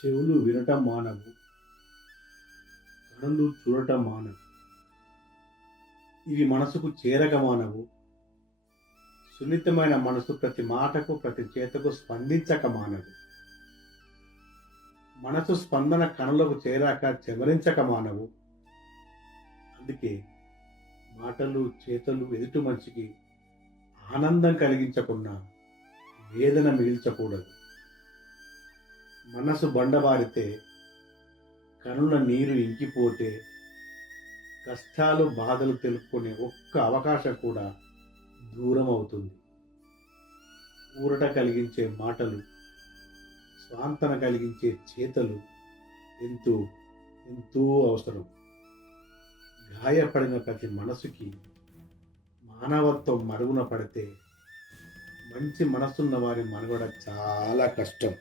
చెవులు వినటం మానవు, కనులు చూడటం మానవు, ఇవి మనసుకు చేరక మానవు. సున్నితమైన మనసు ప్రతి మాటకు ప్రతి చేతకు స్పందించక మానవు. మనసు స్పందన కనులకు చేరాక చెమరించక మానవు. అందుకే మాటలు చేతలు ఎదుటి మనిషికి ఆనందం కలిగించకుండా వేదన మిగిల్చకూడదు. మనసు బండబారితే, కనుల నీరు ఇంకిపోతే, కష్టాలు బాధలు తెలుపుకునే ఒక్క అవకాశం కూడా దూరం అవుతుంది. ఊరట కలిగించే మాటలు, స్వాంతన కలిగించే చేతలు ఎంతో ఎంతో అవసరం. గాయపడిన ప్రతి మనసుకి మానవత్వం మరుగున పడితే మంచి మనసున్న వారి మనుగడ చాలా కష్టం.